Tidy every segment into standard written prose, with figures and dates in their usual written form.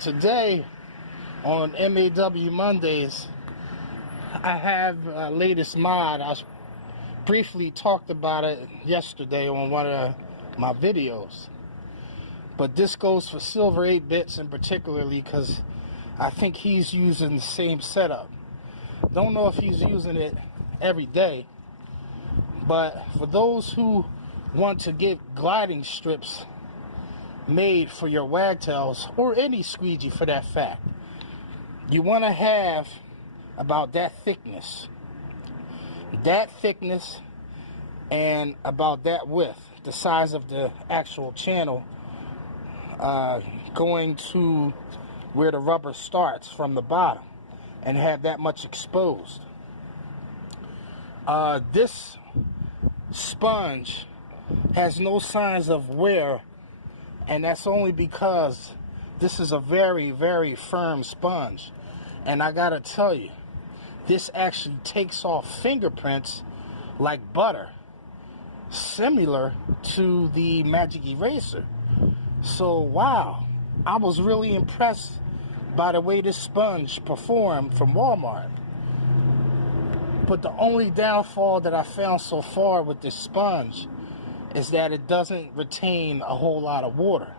Today on M.A.W. Mondays, I have latest mod. I briefly talked about it yesterday on one of my videos. But this goes for Silver 8-bits in particularly because I think he's using the same setup. Don't know if he's using it every day. But for those who want to get gliding strips made for your wagtails, or any squeegee for that fact, you want to have about that thickness and about that width, the size of the actual channel going to where the rubber starts from the bottom, and have that much exposed. This sponge has no signs of wear, and that's only because this is a very, very firm sponge. And I gotta tell you, this actually takes off fingerprints like butter, similar to the Magic Eraser. So wow, I was really impressed by the way this sponge performed from Walmart. But the only downfall that I found so far with this sponge is that it doesn't retain a whole lot of water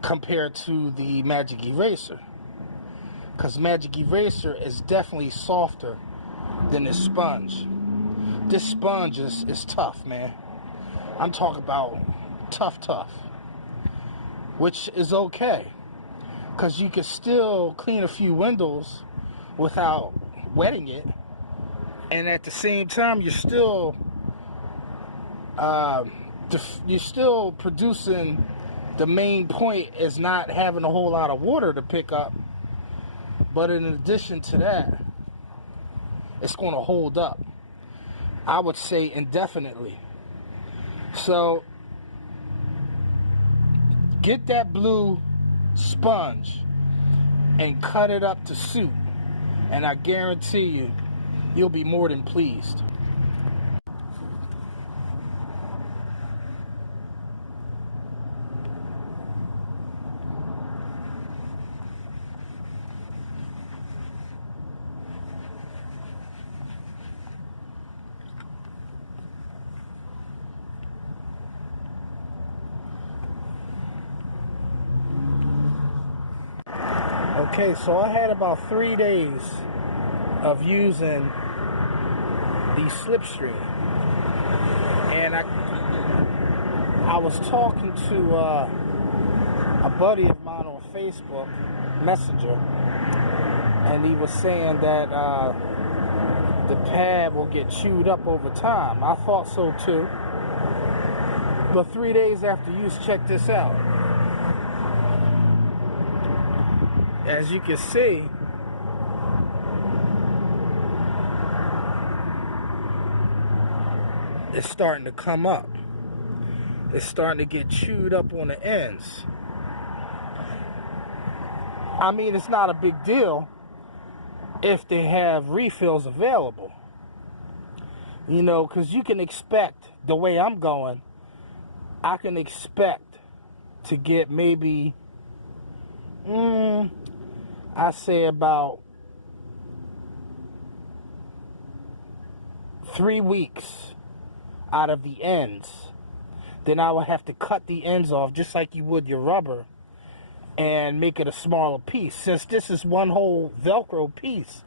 compared to the Magic Eraser. Because Magic Eraser is definitely softer than this sponge. This sponge is tough, man. I'm talking about tough. Which is okay, because you can still clean a few windows without wetting it, and at the same time you're still producing. The main point is not having a whole lot of water to pick up, but in addition to that, it's going to hold up, I would say, indefinitely. So get that blue sponge and cut it up to suit, and I guarantee you, you'll be more than pleased. Okay, so I had about 3 days of using the slipstream, and I was talking to a buddy of mine on Facebook Messenger, and he was saying that the pad will get chewed up over time. I thought so too, but 3 days after use, check this out. As you can see, it's starting to come up. It's starting to get chewed up on the ends. I mean, it's not a big deal if they have refills available. You know, because you can expect, the way I'm going, I can expect to get maybe I say about 3 weeks out of the ends. Then I would have to cut the ends off just like you would your rubber and make it a smaller piece. Since this is one whole Velcro piece,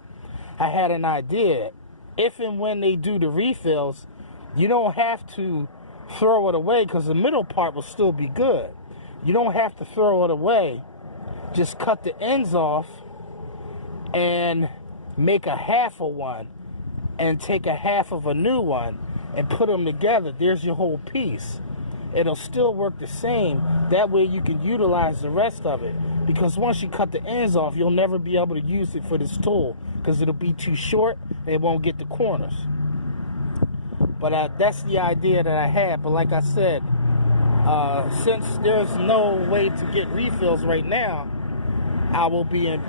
I had an idea. If and when they do the refills, you don't have to throw it away because the middle part will still be good. You don't have to throw it away. Just cut the ends off and make a half of one and take a half of a new one and put them together. There's your whole piece. It'll still work the same. That way you can utilize the rest of it, because once you cut the ends off, you'll never be able to use it for this tool because it'll be too short and it won't get the corners. But that's the idea that I had. But like I said, since there's no way to get refills right now, I will be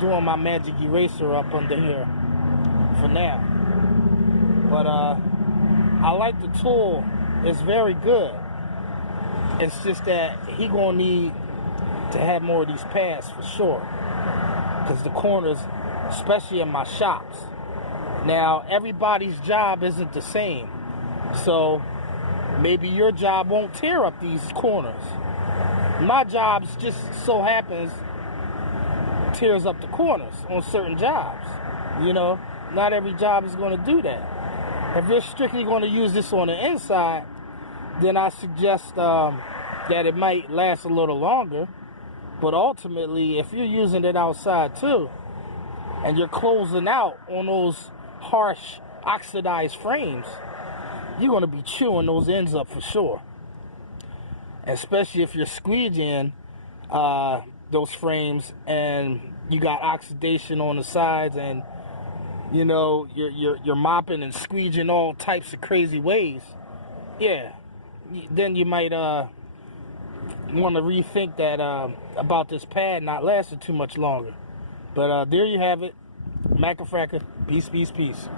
doing my Magic Eraser up under here for now. But I like the tool. It's very good. It's just that he gonna need to have more of these pads for sure. Because the corners, especially in my shops. Now, everybody's job isn't the same. So, maybe your job won't tear up these corners. My job just so happens tears up the corners on certain jobs. You know, not every job is going to do that. If you're strictly going to use this on the inside, then I suggest that it might last a little longer. But ultimately, if you're using it outside too, and you're closing out on those harsh oxidized frames, you're going to be chewing those ends up for sure. Especially if you're squeegeeing those frames and you got oxidation on the sides, and you know you're mopping and squeegeeing all types of crazy ways. Yeah, then you might want to rethink that about this pad not lasting too much longer. But there you have it. Macafracker. Peace, peace, peace.